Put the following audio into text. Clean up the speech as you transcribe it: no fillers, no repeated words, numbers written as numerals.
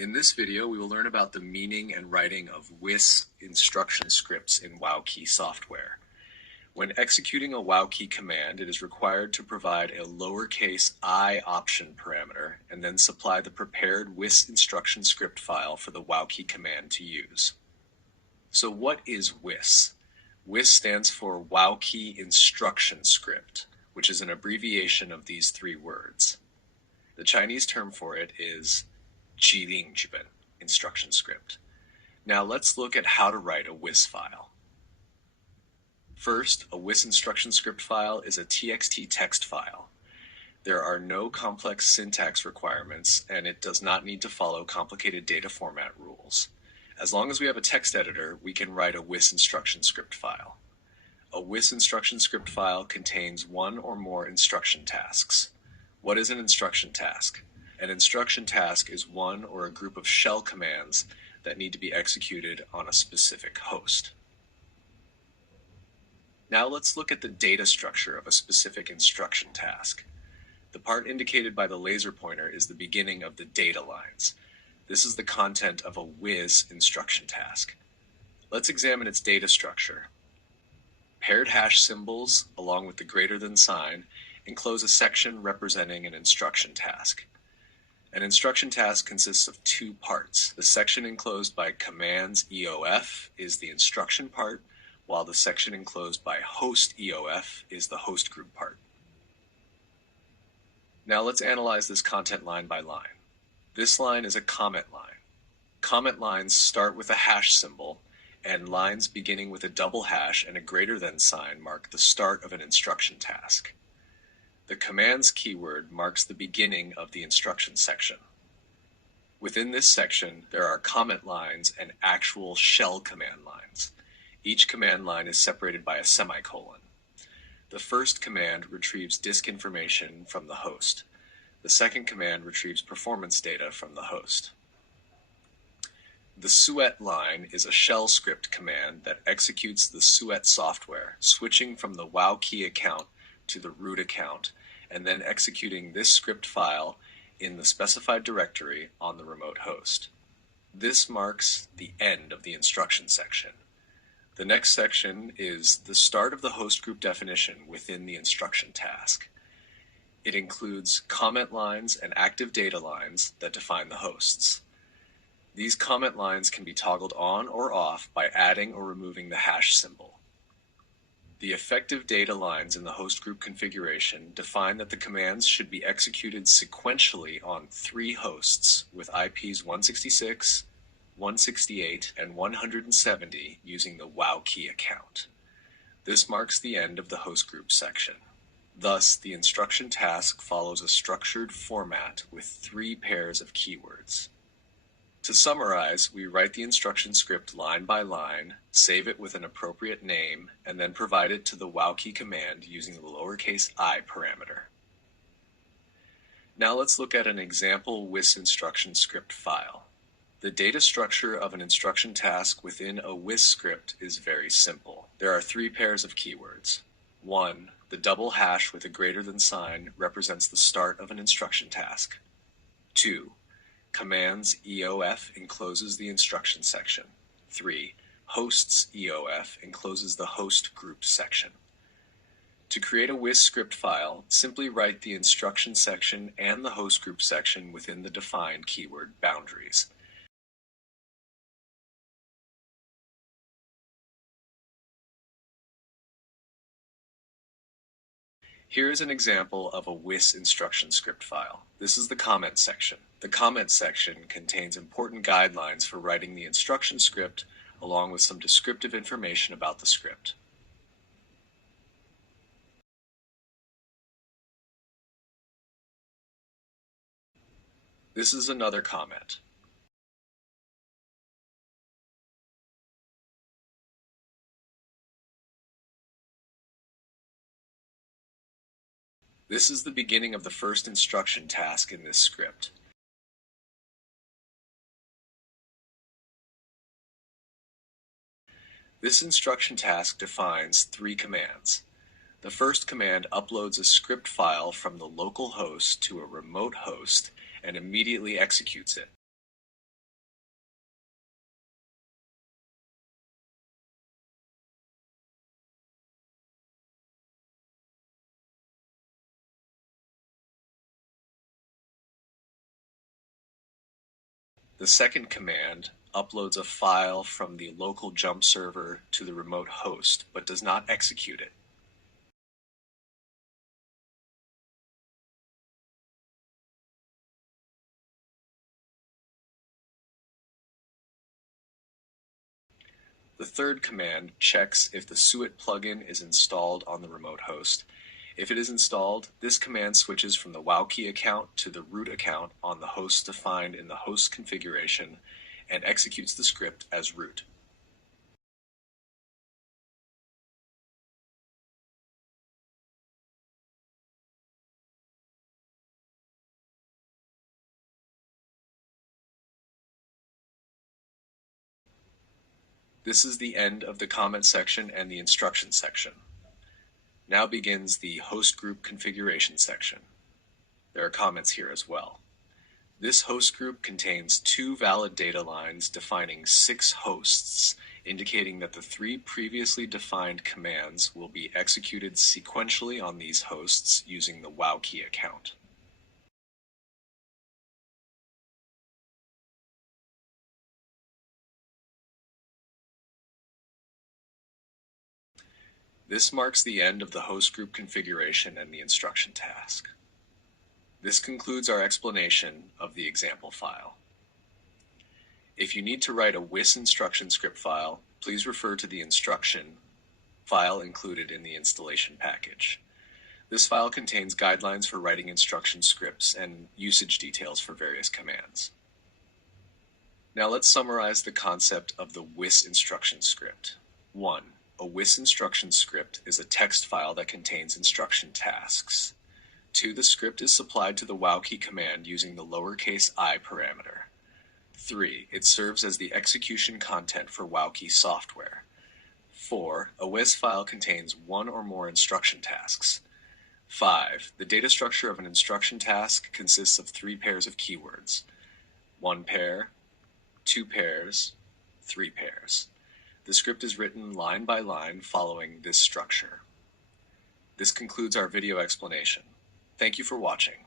In this video, we will learn about the meaning and writing of WIS instruction scripts in WowKey software. When executing a WowKey command, it is required to provide a lowercase I option parameter and then supply the prepared WIS instruction script file for the WowKey command to use. So what is WIS? WIS stands for WowKey Instruction Script, which is an abbreviation of these three words. The Chinese term for it is Jilingjiben instruction script. Now let's look at how to write a WIS file. First, a WIS instruction script file is a TXT text file. There are no complex syntax requirements, and it does not need to follow complicated data format rules. As long as we have a text editor, we can write a WIS instruction script file. A WIS instruction script file contains one or more instruction tasks. What is an instruction task? An instruction task is one or a group of shell commands that need to be executed on a specific host. Now let's look at the data structure of a specific instruction task. The part indicated by the laser pointer is the beginning of the data lines. This is the content of a WIS instruction task. Let's examine its data structure. Paired hash symbols, along with the greater than sign, enclose a section representing an instruction task. An instruction task consists of two parts. The section enclosed by commands EOF is the instruction part, while the section enclosed by host EOF is the host group part. Now let's analyze this content line by line. This line is a comment line. Comment lines start with a hash symbol, and lines beginning with a double hash and a greater than sign mark the start of an instruction task. The commands keyword marks the beginning of the instruction section. Within this section, there are comment lines and actual shell command lines. Each command line is separated by a semicolon. The first command retrieves disk information from the host. The second command retrieves performance data from the host. The suet line is a shell script command that executes the suet software, switching from the WowKey account to the root account, and then executing this script file in the specified directory on the remote host. This marks the end of the instruction section. The next section is the start of the host group definition within the instruction task. It includes comment lines and active data lines that define the hosts. These comment lines can be toggled on or off by adding or removing the hash symbol. The effective data lines in the host group configuration define that the commands should be executed sequentially on three hosts with IPs 166, 168, and 170 using the WowKey account. This marks the end of the host group section. Thus, the instruction task follows a structured format with three pairs of keywords. To summarize, we write the instruction script line by line, save it with an appropriate name, and then provide it to the WowKey command using the lowercase I parameter. Now let's look at an example WIS instruction script file. The data structure of an instruction task within a WIS script is very simple. There are three pairs of keywords. 1. The double hash with a greater than sign represents the start of an instruction task. 2. Commands EOF encloses the instruction section. 3. Hosts EOF encloses the host group section. To create a WIS script file, simply write the instruction section and the host group section within the defined keyword boundaries. Here is an example of a WIS instruction script file. This is the comment section. The comment section contains important guidelines for writing the instruction script, along with some descriptive information about the script. This is another comment. This is the beginning of the first instruction task in this script. This instruction task defines three commands. The first command uploads a script file from the local host to a remote host and immediately executes it. The second command uploads a file from the local jump server to the remote host, but does not execute it. The third command checks if the suet plugin is installed on the remote host. If it is installed, this command switches from the WowKey account to the root account on the host defined in the host configuration and executes the script as root. This is the end of the comment section and the instruction section. Now begins the host group configuration section. There are comments here as well. This host group contains 2 valid data lines defining 6 hosts, indicating that the 3 previously defined commands will be executed sequentially on these hosts using the WowKey account. This marks the end of the host group configuration and the instruction task. This concludes our explanation of the example file. If you need to write a WIS instruction script file, please refer to the instruction file included in the installation package. This file contains guidelines for writing instruction scripts and usage details for various commands. Now let's summarize the concept of the WIS instruction script. 1. A WIS instruction script is a text file that contains instruction tasks. 2. The script is supplied to the WowKey command using the lowercase I parameter. 3. It serves as the execution content for WowKey software. 4. A WIS file contains 1 or more instruction tasks. 5. The data structure of an instruction task consists of 3 pairs of keywords. 1 pair, 2 pairs, 3 pairs. The script is written line by line following this structure. This concludes our video explanation. Thank you for watching.